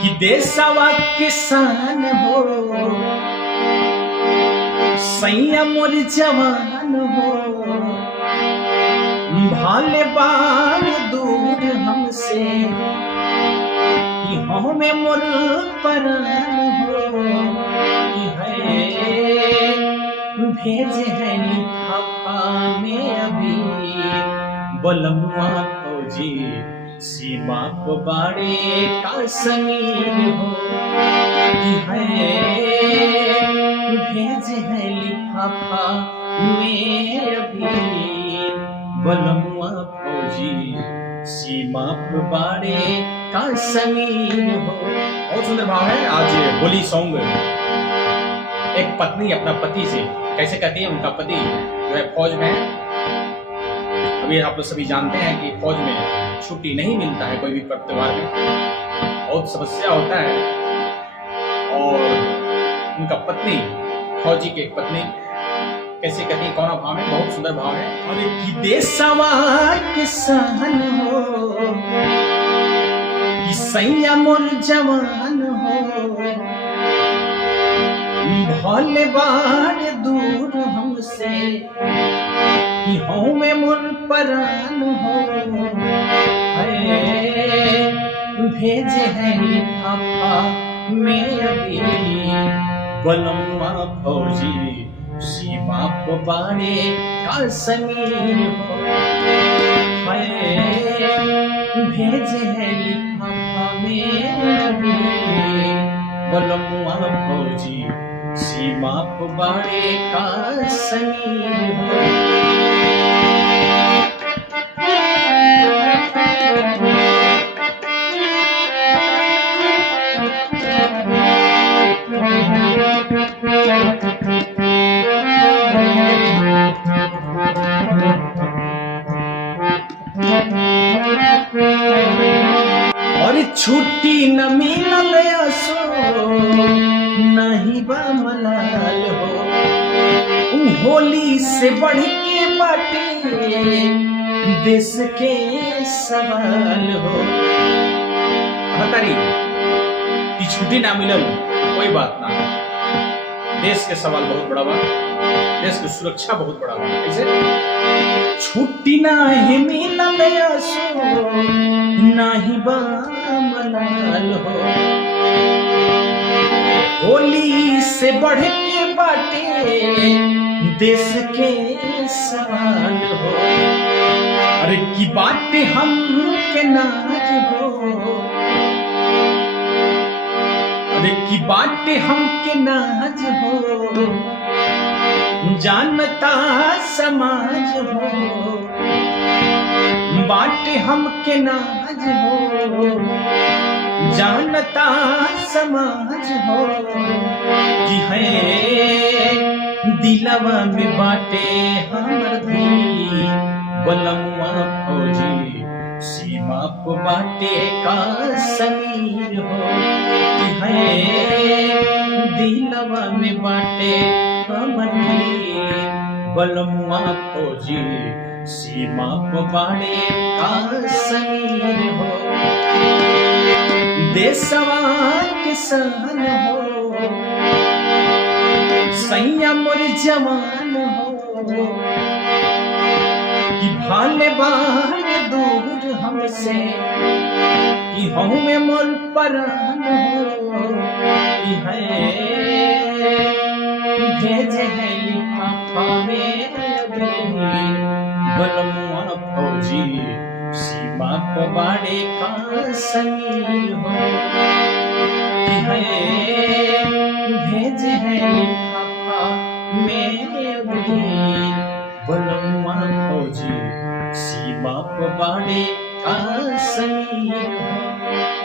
कि देशवा किसान हो सैया मोर जवान हो भाले बार दूर हमसे कि हमें मोर परान हो कि है भेजे है लिफाफा में अभी बलमुआ फौजी सीमा को बाड़े का समीर हो कि है भेजे है लिफाफा में अभी बलमुआ फौजी सीमा को बाड़े का समीर हो। बहुत सुंदर भाव है। आज होली सॉन्ग एक पत्नी अपना पति से कैसे कहती है। उनका पति जो है फौज में है। अभी आप लोग सभी जानते हैं कि फौज में छुट्टी नहीं मिलता है कोई भी पर्व त्योहार में, बहुत समस्या होता है। और उनका पत्नी फौजी की एक पत्नी कैसे कहती है, कौन भाव है, बहुत सुंदर भाव है। और कि देशवा किसान हो कि सैया मोर जवान हो भले बार दूर हमसे कि हमें मोर परान हो भेजे है लिफाफा में अभी बलमुआ फौजी सीमा को बाड़े का समीर हो भेजे है लिफाफा में अभी बलमुआ फौजी सीमा को बाड़े का समीर हो। और छुट्टी न मिलल असो नहीं बा मलाल हो होली से बढ़ के बाटे देश के सवाल हो। बतारी कि छुट्टी ना मिलल कोई बात ना, देश के सवाल बहुत बड़ा बा, देश की सुरक्षा बहुत बड़ा बा। कैसे छुट्टी नाही मिलल असो नाही बा मलाल हो होली से बढ़ के बाटे देश के सवाल हो। अरे की बातें हम के नाज हो, अरे की बातें हम के नाज हो जानता समाज हो बातें हम के नाज हो जानता समाज हो कि है दिलवा में बाटे हमर धी बलमुआ फौजी सीमा को बाटे का समीर हो कि है दिलवा में बाटे हमर धी बलमुआ फौजी सीमा को बाड़े का समीर हो। देशवा किसान हो सैया मोर जवान हो कि भाले बार दूर हमसे कि हमें मोर परान हो कि है भेजे है लिफाफा में अभी बलमुआ फौजी सीमा को बाड़े का समीर हो कि है भेजे है लिफाफा में अभी बलमुआ फौजी सीमा को बाड़े का समीर हो।